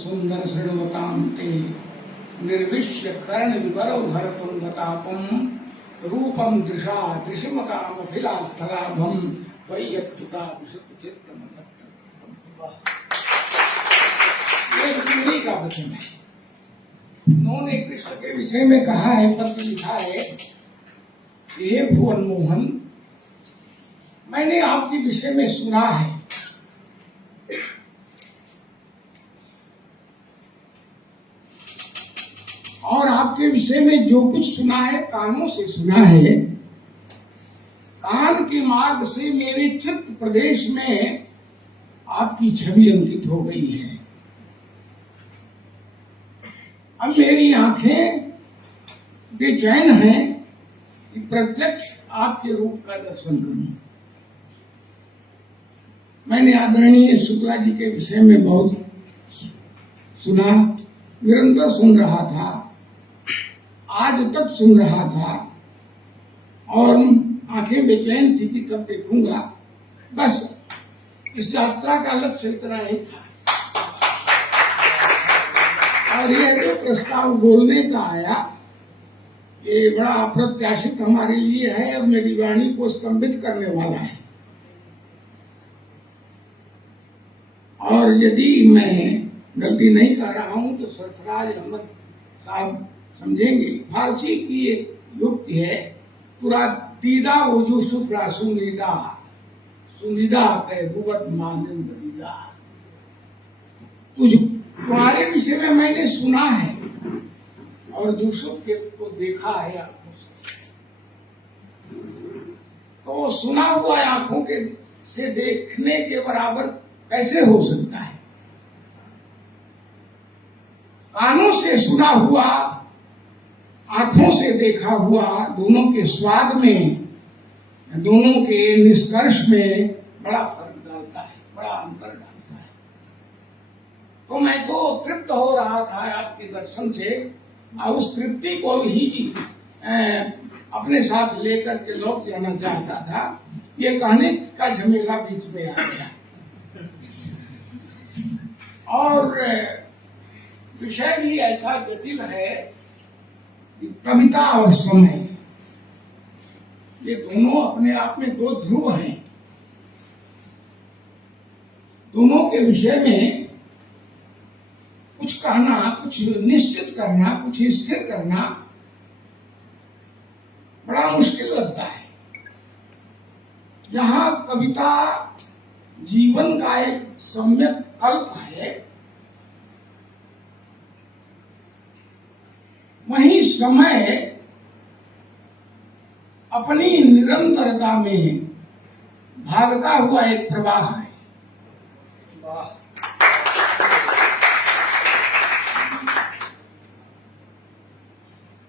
सुंदर श्रृणवतां ते निर्विश्य कर्ण विवरौ भरतुंगतापम रूपम दृशा दृशिमतामखिलार्थलाभम वैयत्युता विशुद्ध चित्तम ये ऋषि का वचन है। उन्होंने कृष्ण के विषय में कहा है, पत्र लिखा है, हे भुवन मोहन, मैंने आपके विषय में सुना है और आपके विषय में जो कुछ सुना है कानों से सुना है। कान के मार्ग से मेरे चित्त प्रदेश में आपकी छवि अंकित हो गई है। अब मेरी आंखें बेचैन हैं कि प्रत्यक्ष आपके रूप का दर्शन करूं। मैंने आदरणीय शुक्ला जी के विषय में बहुत सुना, निरंतर सुन रहा था, आज तक सुन रहा था और आंखें बेचैन थी कि कब देखूंगा। बस इस यात्रा का लक्ष्य इतना ही था। और ये जो प्रस्ताव बोलने का आया, ये बड़ा अप्रत्याशित हमारे लिए है और मेरी वाणी को स्तंभित करने वाला है। और यदि मैं गलती नहीं कर रहा हूं तो सरफराज अहमद साहब समझेंगे। फारसी की एक युक्ति है, पूरा दीदा वजू सुफला सुनिदा सुनिदा पे बुवत मानन दीदा। तुम्हारे विषय में मैंने सुना है और यूसुफ के को देखा है आंखों से। तो सुना हुआ आंखों के से देखने के बराबर कैसे हो सकता है? कानों से सुना हुआ, आंखों से देखा हुआ, दोनों के स्वाद में, दोनों के निष्कर्ष में बड़ा फर्क डालता है, बड़ा अंतर डालता है। तो मैं तो तृप्त हो रहा था आपके दर्शन से और उस तृप्ति को ही अपने साथ लेकर के लौट जाना चाहता था। ये कहने का झमेला बीच में आ गया और विषय भी ऐसा जटिल है। कविता और समय, ये दोनों अपने आप में दो ध्रुव हैं। दोनों के विषय में कुछ कहना, कुछ निश्चित करना, कुछ स्थिर करना बड़ा मुश्किल लगता है। यहाँ कविता जीवन का एक सम्यक कल्प है, वहीं समय अपनी निरंतरता में भागता हुआ एक प्रवाह है।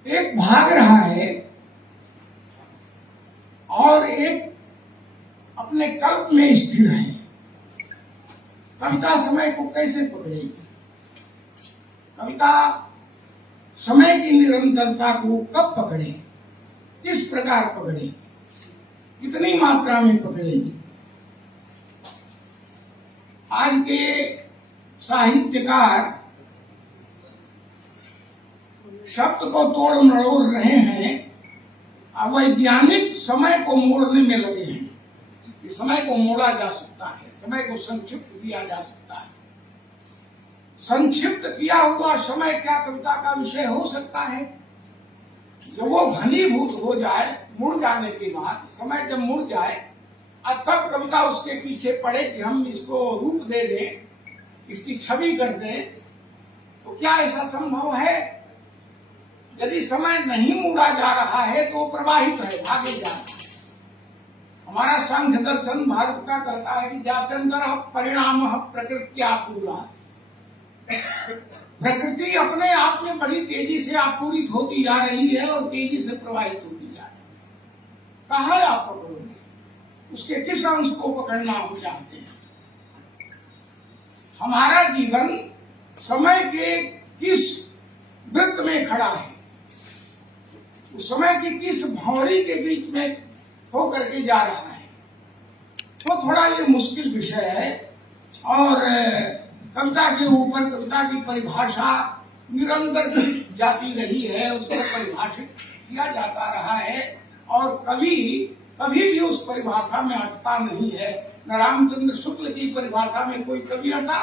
एक भाग रहा है और एक अपने कल्प में स्थिर है। कविता समय को कैसे पकड़ेगी? कविता समय की निरंतरता को कब पकड़े, किस प्रकार पकड़े, कितनी मात्रा में पकड़ेगी? आज के साहित्यकार शब्द को तोड़ मरोड़ रहे हैं, अब वैज्ञानिक समय को मोड़ने में लगे हैं कि समय को मोड़ा जा सकता है, समय को संक्षिप्त किया जा सकता है। संक्षिप्त किया हुआ समय क्या कविता का विषय हो सकता है? जब वो घनीभूत हो जाए, मुड़ जाने के बाद, समय जब मुड़ जाए और तब कविता उसके पीछे पड़े कि हम इसको रूप दे दें, इसकी छवि कर दें, तो क्या ऐसा संभव है? यदि समय नहीं मुड़ा जा रहा है तो प्रवाहित है, भागे जा रहा है। हमारा सांख्य दर्शन भारत का कहता है कि जात्यंतर परिणाम प्रकृति पूरा। प्रकृति अपने आप में बड़ी तेजी से आपूरित होती जा रही है और तेजी से प्रवाहित होती जा रही है। कहाँ आप पकड़ोगे? उसके किस अंश को पकड़ना हम चाहते हैं? हमारा जीवन समय के किस वृत्त में खड़ा है, उस समय की किस भौरी के बीच में होकर के जा रहा है? तो थोड़ा ये मुश्किल विषय है और कविता के ऊपर कविता की परिभाषा निरंतर जाती रही है, उसको परिभाषित किया जाता रहा है और कभी कभी भी उस परिभाषा में अटता नहीं है। न रामचंद्र शुक्ल की परिभाषा में कोई कवि अटा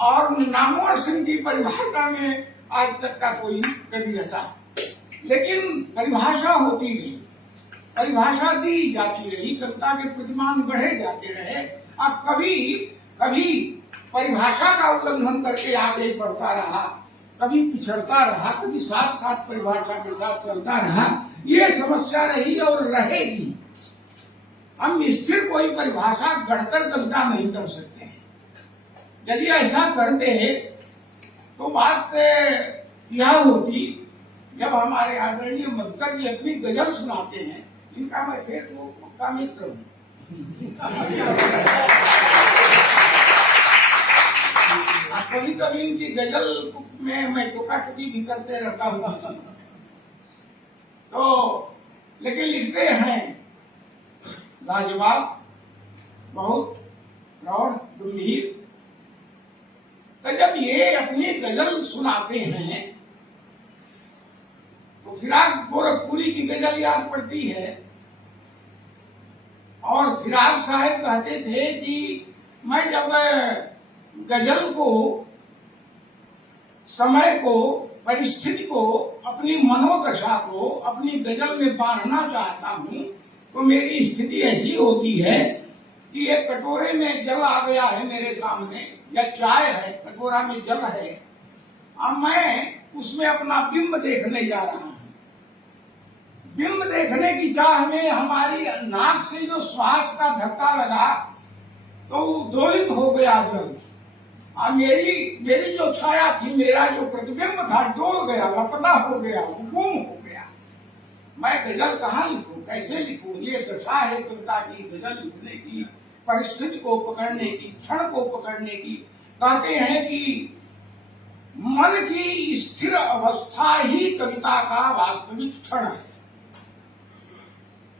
और नामवर सिंह की परिभाषा में आज तक का कोई कवि अटा। लेकिन परिभाषा होती रही, परिभाषा दी जाती रही, कविता के प्रतिमान बढ़े जाते रहे। अब कभी कभी परिभाषा का उल्लंघन करके आगे बढ़ता रहा, कभी पिछड़ता रहा, कभी साथ साथ परिभाषा के साथ चलता रहा। ये समस्या रही और रहेगी। हम स्थिर कोई परिभाषा गढ़कर कविता नहीं कर सकते हैं। यदि ऐसा करते तो बात यह होती, जब हमारे आदरणीय मधुकर जी अपनी गजल सुनाते हैं, इनका मैं फेसबुक पक्का मित्र हूँ, कभी कभी इनकी गजल में मैं टोका टोकी भी करते रहता हूँ। तो लेकिन लिखते हैं लाजवाब, बहुत प्रौढ़ गंभीर। तो जब ये अपनी गजल सुनाते हैं तो फिराक गोरखपुरी की गजल याद पड़ती है। और फिराक साहब कहते थे कि मैं जब गजल को, समय को, परिस्थिति को, अपनी मनोदशा को अपनी गजल में बांधना चाहता हूँ तो मेरी स्थिति ऐसी होती है कि एक कटोरे में जल आ गया है मेरे सामने, या चाय है, कटोरा में जल है, अब मैं उसमें अपना बिंब देखने जा रहा हूँ। बिंब देखने की चाह में हमारी नाक से जो श्वास का धक्का लगा तो दोलित हो गया जल। अब मेरी जो छाया थी, मेरा जो प्रतिबिंब था, डोल गया, लपटा हो गया, गुम हो गया। मैं गजल कहाँ लिखूं, कैसे लिखूं? ये दशा है कविता की, गजल लिखने की, परिस्थिति को पकड़ने की, क्षण को पकड़ने की। कहते हैं कि मन की स्थिर अवस्था ही कविता का वास्तविक क्षण है।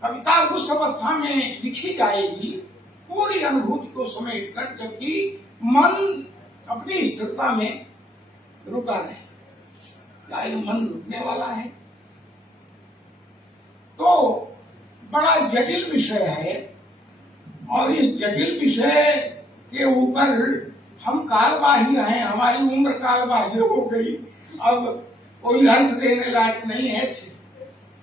कविता उस अवस्था में लिखी जाएगी पूरी अनुभूति को समेट कर, जबकि मन अपनी स्थिरता में रुका रहे। क्या ये मन रुकने वाला है? तो बड़ा जटिल विषय है और इस जटिल विषय के ऊपर हम कालबाही हैं, हमारी उम्र कालबाही हो गई, अब कोई अर्थ देने लायक नहीं है।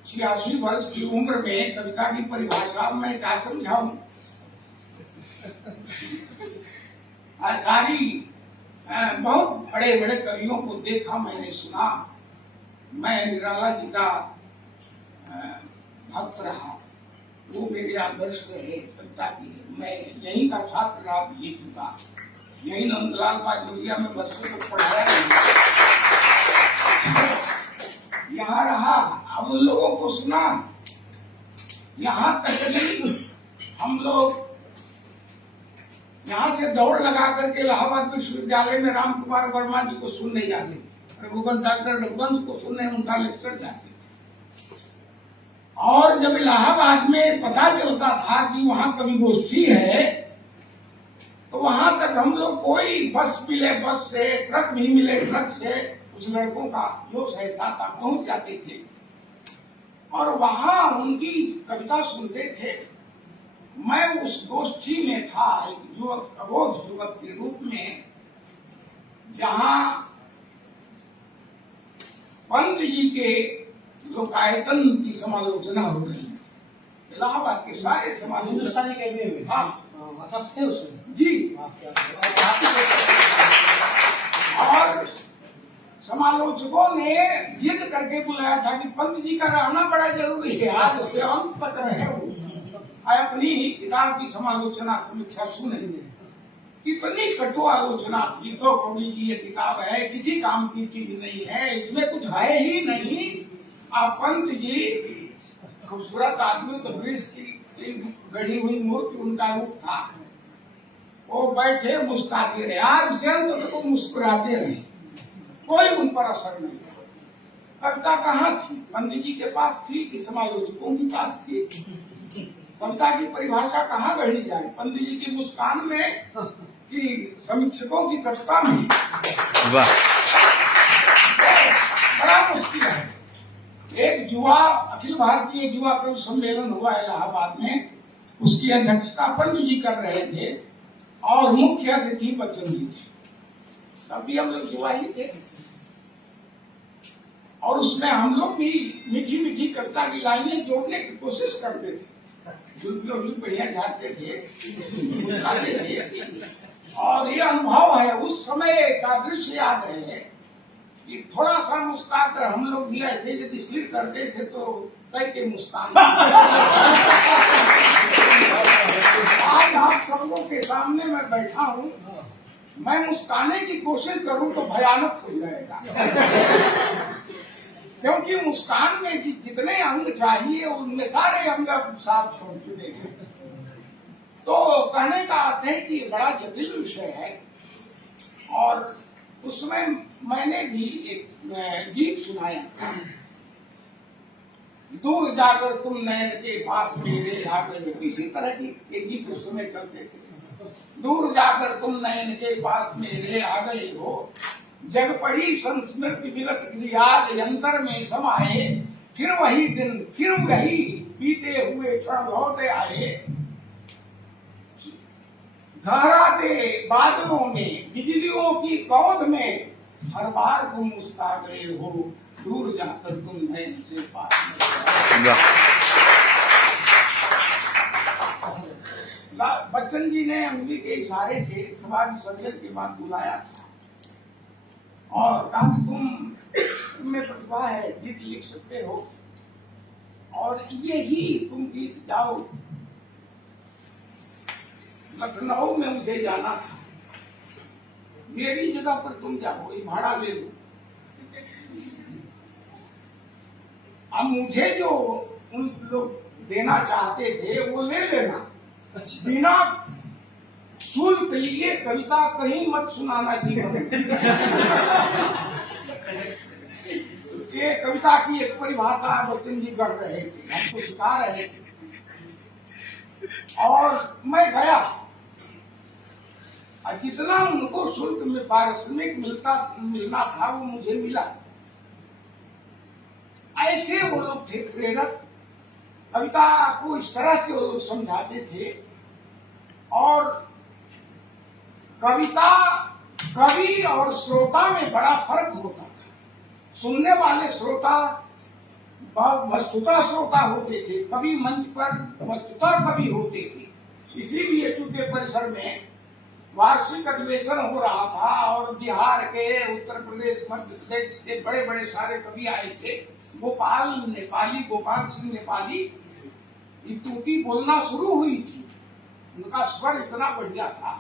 86 वर्ष की उम्र में कविता की परिभाषा मैं क्या समझाऊं? सारी बहुत बड़े बड़े कवियों को देखा, मैंने सुना। मैं निराला जी का भक्त रहा, वो मेरे आदर्श रहे कविता की। मैं यहीं का छात्र रहा, ये चुका, यही नंदलाल बाजोरिया में बच्चों को पढ़ाया, यहाँ रहा, अब उन लोगों को सुना। यहाँ तक कि हम लोग यहाँ से दौड़ लगा करके इलाहाबाद विश्वविद्यालय में राम कुमार वर्मा जी को सुनने जाते, डॉक्टर रघुवंश को सुनने उनका लेक्चर जाते। और जब इलाहाबाद में पता चलता था कि वहाँ कवि गोष्ठी है, तो वहां तक हम लोग कोई बस मिले बस से, ट्रक भी मिले ट्रक से, उस लड़कों का जो सहता था पहुंच जाते थे और वहां उनकी कविता सुनते थे। मैं उस गोष्ठी में था एक युवक, अबोध युवक के रूप में, जहां पंत जी के लोकायतन की समालोचना हो रही। इलाहाबाद के सारे हिंदुस्तानी कवि में, हाँ सब थे उसमें जी। और समालोचकों ने जिद करके बुलाया था कि पंत जी का रहना बड़ा जरूरी है, आज से अंत तक रहे वो, अपनी किताब की समालोचना समीक्षा सुनेंगे। इतनी कटु आलोचना थी। तो कवि की ये किताब है, किसी काम की चीज नहीं है, इसमें कुछ है ही नहीं। आप पंत जी खूबसूरत आदमी, तो वृक्ष की गढ़ी हुई मूर्ति उनका रूप था। वो बैठे मुस्कुराते रहे, आज से अंत तक वो मुस्कुराते रहे, कोई उन पर असर नहीं। कविता कहाँ थी? पंडित जी के पास थी कि समालोचकों के पास थी? कविता की परिभाषा कहाँ गढ़ी जाए? पंडित जी की मुस्कान में कि समीक्षकों की कक्षता में वाह। बड़ा मुश्किल है। एक युवा अखिल भारतीय युवा कवि सम्मेलन हुआ इलाहाबाद में, उसकी अध्यक्षता पंत जी कर रहे थे और मुख्य अतिथि बच्चन जी थे। तभी हम लोग युवा ही थे और उसमें हम लोग भी मीठी मीठी कविता की लाइनें जोड़ने की कोशिश करते थे। जुल्फी बढ़िया झाड़ते थे, मुस्कुराते थे। और ये अनुभव है, उस समय का दृश्य याद है कि थोड़ा सा मुस्कुराकर हम लोग भी ऐसे यदि सिर करते थे तो कई के मुस्कान। आज आप सबों के सामने मैं बैठा हूँ, मैं मुस्काने की कोशिश करूँ तो भयानक हो जाएगा। क्योंकि मुस्कान में जितने अंग चाहिए उनमें सारे अंग साफ छोड़ चुके हैं। तो कहने का अर्थ है कि बड़ा जटिल विषय है। और उसमें मैंने भी एक गीत सुनाया, दूर जाकर तुम नैन के पास मेरे आ गए। इसी तरह की गीत उस समय चलते थे। दूर जाकर तुम नैन के पास मेरे आ गए हो, जग पड़ी संस्मृति विगत याद यंत्र में समाये। फिर वही दिन, फिर वही बीते हुए क्षण लौटे आए। घहराते बादलों में, बिजलियों की कौंध में, हर बार तुम मुस्कुरा गए हो, दूर जाकर तुम नैन से पास बच्चन जी ने अंगुली के इशारे से सभा विसर्जन के बाद बुलाया था और कहा कि तुम में प्रतिभा है, गीत लिख सकते हो और यही तुम गीत जाओ। लखनऊ में मुझे जाना था, मेरी जगह पर तुम जाओ, ये भाड़ा ले लो। अब मुझे जो उन लोग देना चाहते थे वो ले लेना, बिना शुल्क लिए कविता कहीं मत सुनाना जी। ये कविता की एक परिभाषा बच्चन जी गढ़ रहे थे, हमको सिखा रहे थे। और मैं गया, जितना उनको शुल्क में पारिश्रमिक मिलना था वो मुझे मिला। ऐसे वो लोग थे प्रेरक, कविता को इस तरह से वो लोग समझाते थे। और कविता, कवि और श्रोता में बड़ा फर्क होता था। सुनने वाले श्रोता वस्तुतः श्रोता होते थे, कवि मंच पर वस्तुतः कवि होते थे। इसीलिए चूंकि परिसर में वार्षिक अधिवेशन हो रहा था और बिहार के, उत्तर प्रदेश, मध्य प्रदेश के बड़े बड़े सारे कवि आए थे। गोपाल नेपाली, गोपाल सिंह नेपाली तूती बोलना शुरू हुई थी, उनका स्वर इतना बढ़िया था,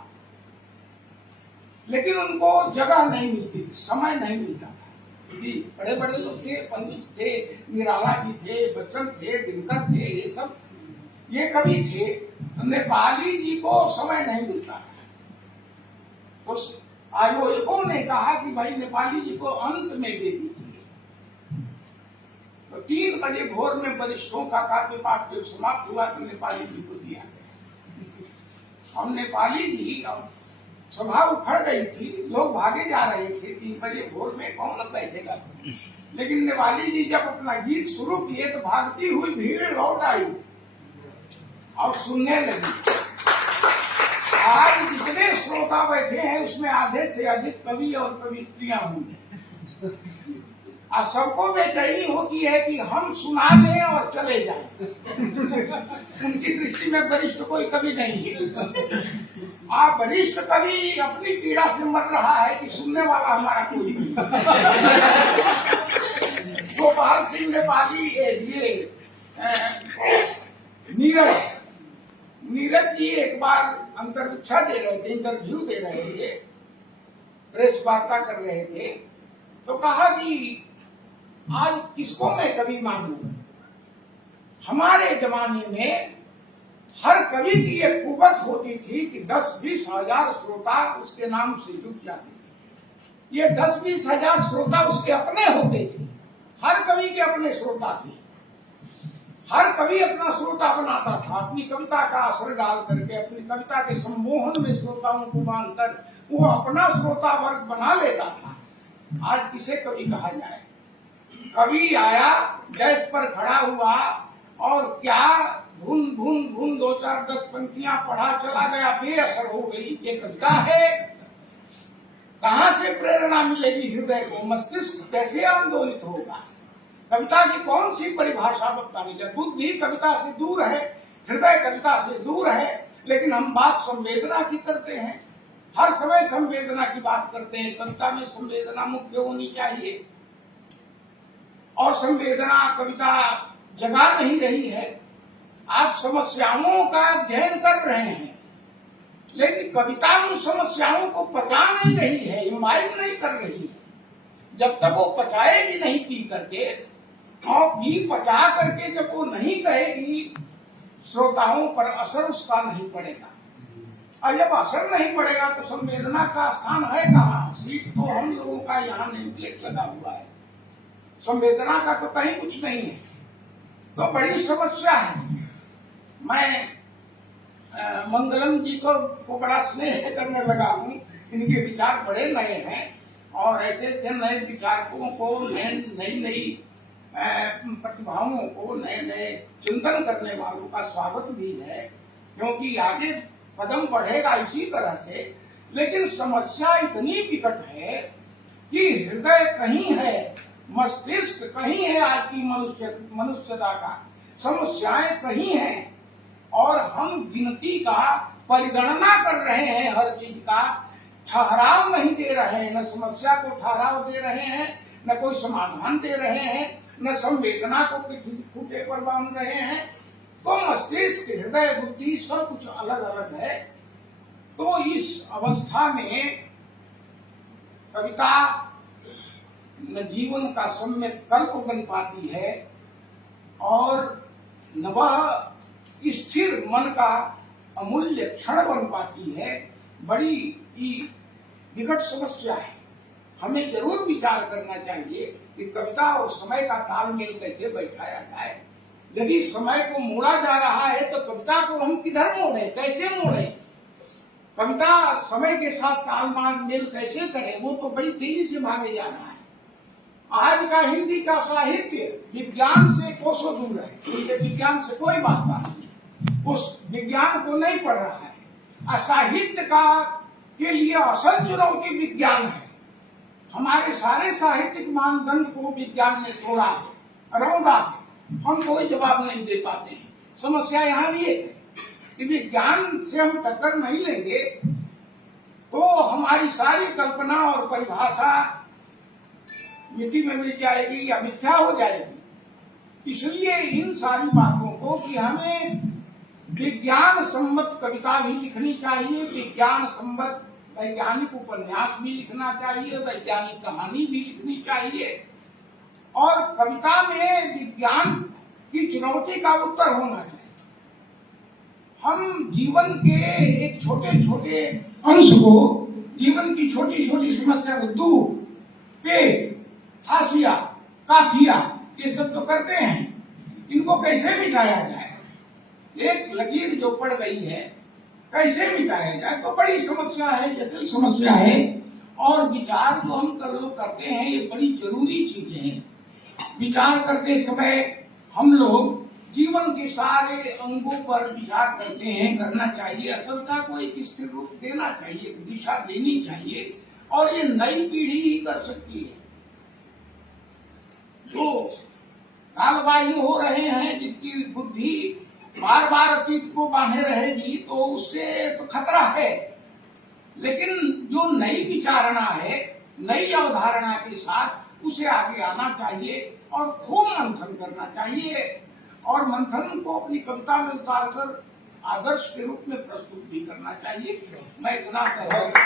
लेकिन उनको जगह नहीं मिलती थी, समय नहीं मिलता था। जी बड़े बड़े लोग थे, पंडित थे, निराला जी थे, बच्चन थे, दिनकर थे, ये सब ये कवि थे। नेपाली जी को समय नहीं मिलता था। उस आयोजकों ने कहा कि भाई नेपाली जी को अंत में दे दीजिए। तो 3 बजे भोर में वरिष्ठों का काव्य पाठ जब समाप्त हुआ तो नेपाली जी को दिया गया। हम नेपाली जी, सभा उखड़ गई थी, लोग भागे जा रहे थे, 3 बजे भोर में कौन लोग बैठेगा। लेकिन नेपाली जी जब अपना गीत शुरू किए तो भागती हुई भीड़ लौट आई और सुनने लगी। आज जितने श्रोता बैठे हैं उसमें आधे से अधिक कवि और कवित्रियां होंगे। और सबको बेचैनी होती है कि हम सुना लें और चले जाएं। उनकी दृष्टि में वरिष्ठ कोई कवि नहीं है। आप वरिष्ठ कवि अपनी पीड़ा से मर रहा है कि सुनने वाला हमारा कोई नहीं। गोपाल सिंह नेपाली, ये नीरज जी एक बार अंतर्विक्षा दे रहे थे, इंटरव्यू दे रहे थे, प्रेस वार्ता कर रहे थे। तो कहा कि आज किसको मैं कवि मानूं। हमारे जमाने में हर कवि की एक कुवत होती थी कि 10-20 हजार श्रोता उसके नाम से जुट जाते थे। ये 10-20 हजार श्रोता उसके अपने होते थे, हर कवि के अपने श्रोता थे। हर कवि अपना श्रोता बनाता था, अपनी कविता का असर डाल करके, अपनी कविता के सम्मोहन में श्रोताओं को बांधकर वो अपना श्रोता वर्ग बना लेता था। आज किसे कवि कहा जाए? कवि आया, डेस्क पर खड़ा हुआ और क्या भून भून भून 2 4 10 पंक्तियां पढ़ा चला गया, बेअसर हो गई। ये कविता है? कहां से प्रेरणा मिलेगी हृदय को? मस्तिष्क कैसे आंदोलित होगा? कविता की कौन सी परिभाषा बतानी है? बुद्धि कविता से दूर है, हृदय कविता से दूर है, लेकिन हम बात संवेदना की करते हैं, हर समय संवेदना की बात करते हैं। कविता में संवेदना मुख्य होनी चाहिए और संवेदना कविता जगा नहीं रही है। आप समस्याओं का अध्ययन कर रहे हैं, लेकिन कविता उन समस्याओं को पचा नहीं रही है, इम्बाइब नहीं कर रही है। जब तक वो पचाएगी नहीं पी करके और भी पचा करके जब वो नहीं कहेगी, श्रोताओं पर असर उसका नहीं पड़ेगा। और जब असर नहीं पड़ेगा तो संवेदना का स्थान है कहाँ? सीट तो हम लोगों का यहाँ नेम प्लेट लगा हुआ है, संवेदना का तो कहीं कुछ नहीं है। तो बड़ी समस्या है। मैं मंगलम जी को बड़ा स्नेह करने लगा हूँ। इनके विचार बड़े नए हैं और ऐसे ऐसे नए विचारकों को, नई नई प्रतिभाओं को, नए नए चिंतन करने वालों का स्वागत भी है, क्योंकि आगे कदम बढ़ेगा इसी तरह से। लेकिन समस्या इतनी विकट है कि हृदय कहीं है, मस्तिष्क कहीं है, आज की मनुष्यता का समस्याएं कहीं हैं और हम गिनती का परिगणना कर रहे हैं, हर चीज का ठहराव नहीं दे रहे हैं। न समस्या को ठहराव दे रहे हैं, न कोई समाधान दे रहे हैं, न संवेदना को किसी खूंटे पर बांध रहे हैं। तो मस्तिष्क, हृदय, बुद्धि सब कुछ अलग अलग है। तो इस अवस्था में कविता न जीवन का सम्यक कल्प बन पाती है और न वह स्थिर मन का अमूल्य क्षण बन पाती है। बड़ी ही विकट समस्या है। हमें जरूर विचार करना चाहिए कि कविता और समय का तालमेल कैसे बैठाया जाए। यदि समय को मोड़ा जा रहा है तो कविता को हम किधर मोड़ें, कैसे मोड़ें? कविता समय के साथ तालमेल कैसे करें? वो तो बड़ी तेजी से भागे जा रहा है। आज का हिंदी का साहित्य विज्ञान से कोसों दूर है। उनके विज्ञान से कोई बात नहीं, उस विज्ञान को नहीं पढ़ रहा है। साहित्य का के लिए असल चुनौती विज्ञान है। हमारे सारे साहित्यिक मानदंड को विज्ञान ने तोड़ा है, रौंदा है। हम कोई जवाब नहीं दे पाते हैं। समस्या यहाँ भी एक है कि विज्ञान से हम टक्कर नहीं लेंगे तो हमारी सारी कल्पना और परिभाषा मिट्टी में मिल जाएगी या मिथ्या हो जाएगी। इसलिए इन सारी बातों को कि हमें विज्ञान सम्मत कविता भी लिखनी चाहिए, विज्ञान सम्मत वैज्ञानिक उपन्यास भी लिखना चाहिए, वैज्ञानिक कहानी भी लिखनी चाहिए और कविता में विज्ञान की चुनौती का उत्तर होना चाहिए। हम जीवन के एक छोटे छोटे अंश को, जीवन की छोटी छोटी समस्या को, दुख, पेट, हाशिया, काफिया, ये सब तो करते हैं। इनको कैसे मिटाया जाए? एक लकीर जो पड़ गई है, कैसे मिटाया जाए? तो बड़ी समस्या है, जटिल समस्या है। और विचार जो हम करते हैं ये बड़ी जरूरी चीजें हैं। विचार करते समय हम लोग जीवन के सारे अंगों पर विचार करते हैं, करना चाहिए। कविता को एक स्थिर रूप देना चाहिए, दिशा देनी चाहिए और ये नई पीढ़ी ही कर सकती है। जो कालबाही हो रहे हैं, जिनकी बुद्धि बार बार अतीत को बांधे रहेगी, तो उससे तो खतरा है। लेकिन जो नई विचारणा है, नई अवधारणा के साथ उसे आगे आना चाहिए और खूब मंथन करना चाहिए और मंथन को अपनी कविता में उतारकर आदर्श के रूप में प्रस्तुत भी करना चाहिए। मैं इतना कहूँगा।